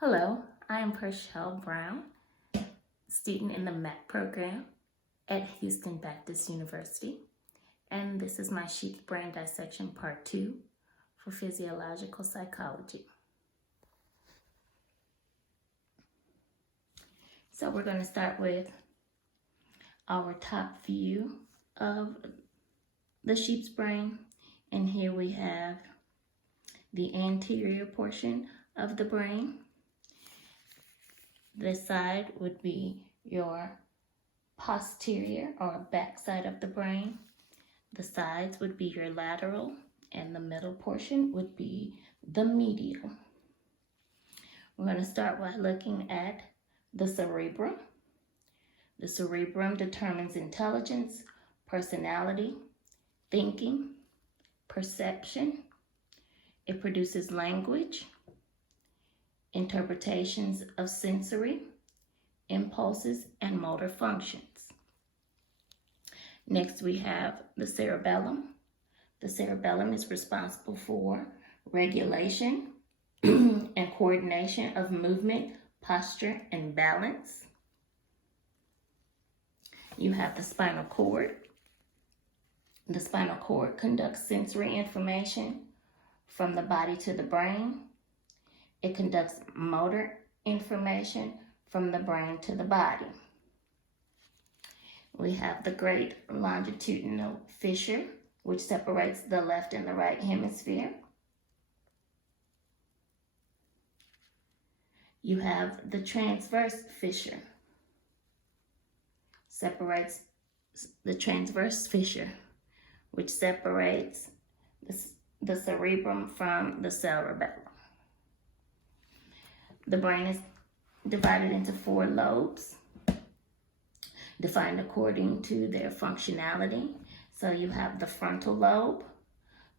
Hello, I am Pershell Brown, student in the MET program at Houston Baptist University, and this is my sheep's brain dissection part 2 for physiological psychology. So we're going to start with our top view of the sheep's brain, and here we have the anterior portion of the brain. This side would be your posterior or back side of the brain. The sides would be your lateral, and the middle portion would be the medial. We're going to start by looking at the cerebrum. The cerebrum determines intelligence, personality, thinking, perception. It produces language, interpretations of sensory, impulses, and motor functions. Next, we have the cerebellum. The cerebellum is responsible for regulation and coordination of movement, posture, and balance. You have the spinal cord. The spinal cord conducts sensory information from the body to the brain. It conducts motor information from the brain to the body. We have the great longitudinal fissure, which separates the left and the right hemisphere. You have the transverse fissure, which separates the cerebrum from the cerebellum. The brain is divided into 4 lobes, defined according to their functionality. So you have the frontal lobe.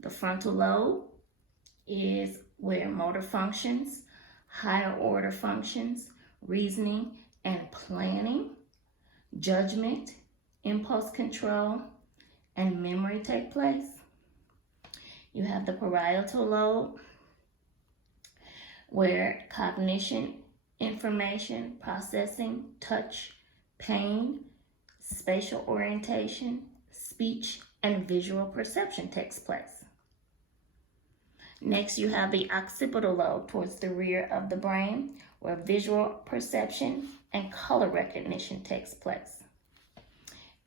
The frontal lobe is where motor functions, higher order functions, reasoning and planning, judgment, impulse control, and memory take place. You have the parietal lobe, where cognition, information, processing, touch, pain, spatial orientation, speech, and visual perception takes place. Next, you have the occipital lobe towards the rear of the brain, where visual perception and color recognition takes place.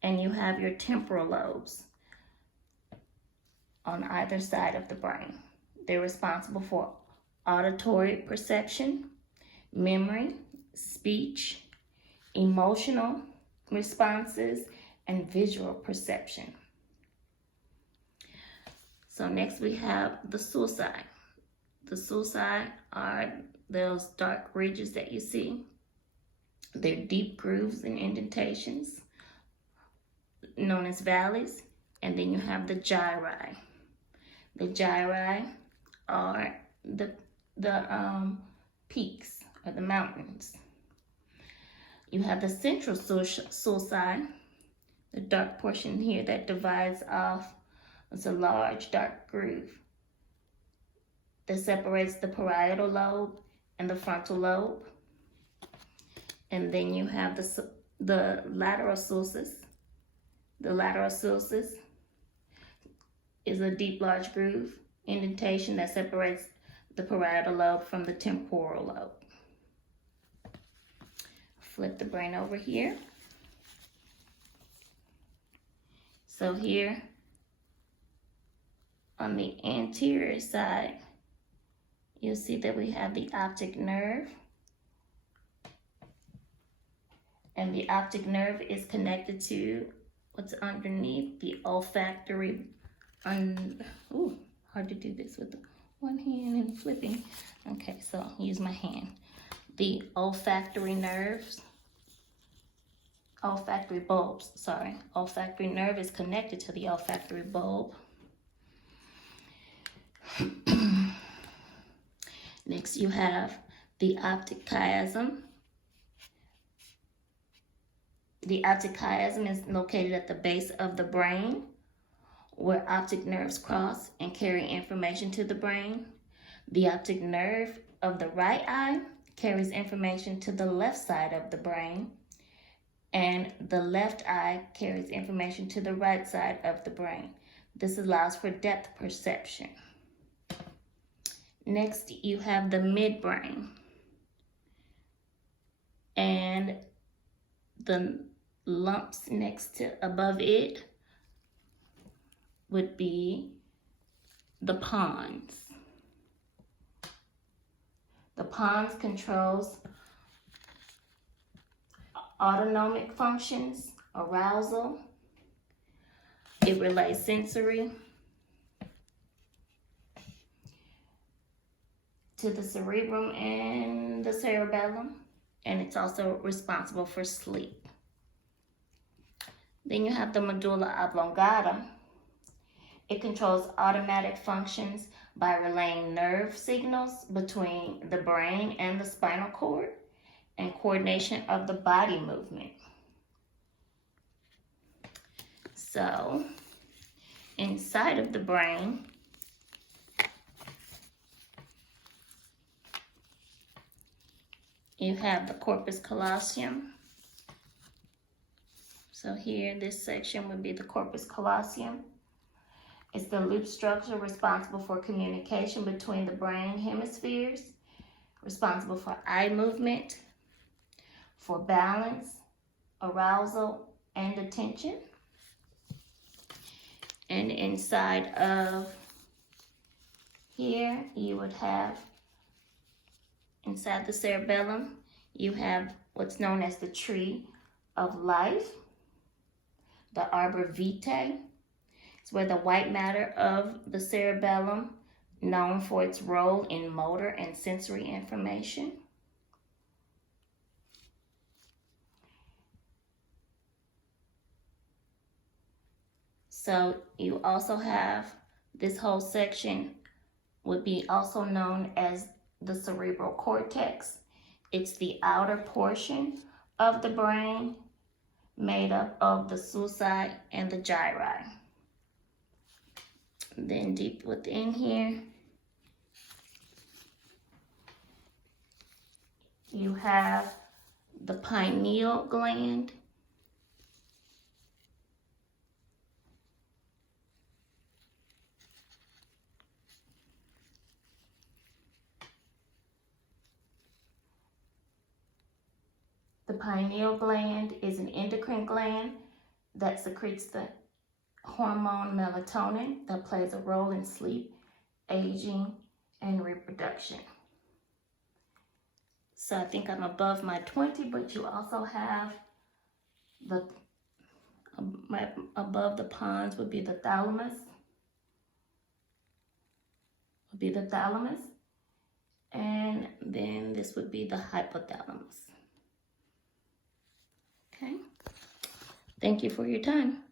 And you have your temporal lobes on either side of the brain. They're responsible for auditory perception, memory, speech, emotional responses, and visual perception. So next we have the sulci. The sulci are those dark ridges that you see. They're deep grooves and indentations known as valleys. And then you have the gyri. The gyri are the peaks or the mountains. You have the central sulci, the dark portion here that divides off. It's a large dark groove that separates the parietal lobe and the frontal lobe. And then you have the lateral sulcus. The lateral sulcus is a deep, large groove indentation that separates the parietal lobe from the temporal lobe. Flip the brain over here. So here on the anterior side, you'll see that we have the optic nerve. And the optic nerve is connected to what's underneath the olfactory. Hard to do this with the one hand and flipping. Okay, so use my hand. The olfactory nerves, olfactory bulbs, sorry. Olfactory nerve is connected to the olfactory bulb. Next, you have the optic chiasm. The optic chiasm is located at the base of the brain, where optic nerves cross and carry information to the brain. The optic nerve of the right eye carries information to the left side of the brain, and the left eye carries information to the right side of the brain. This allows for depth perception. Next, you have the midbrain, and the lumps next to above it would be the pons. The pons controls autonomic functions, arousal. It relays sensory to the cerebrum and the cerebellum, and it's also responsible for sleep. Then you have the medulla oblongata. It controls automatic functions by relaying nerve signals between the brain and the spinal cord and coordination of the body movement. So, inside of the brain, you have the corpus callosum. So here, this section would be the corpus callosum. It's the loop structure responsible for communication between the brain hemispheres, responsible for eye movement, for balance, arousal, and attention. And inside of here, you would have, inside the cerebellum, you have what's known as the tree of life, the arbor vitae. It's where the white matter of the cerebellum, known for its role in motor and sensory information. So you also have this whole section would be also known as the cerebral cortex. It's the outer portion of the brain made up of the sulci and the gyri. Then deep within here, you have the pineal gland. The pineal gland is an endocrine gland that secretes the hormone melatonin that plays a role in sleep, aging, and reproduction. So I think I'm above my 20, but you also have above the pons would be the thalamus. And then this would be the hypothalamus. Okay. Thank you for your time.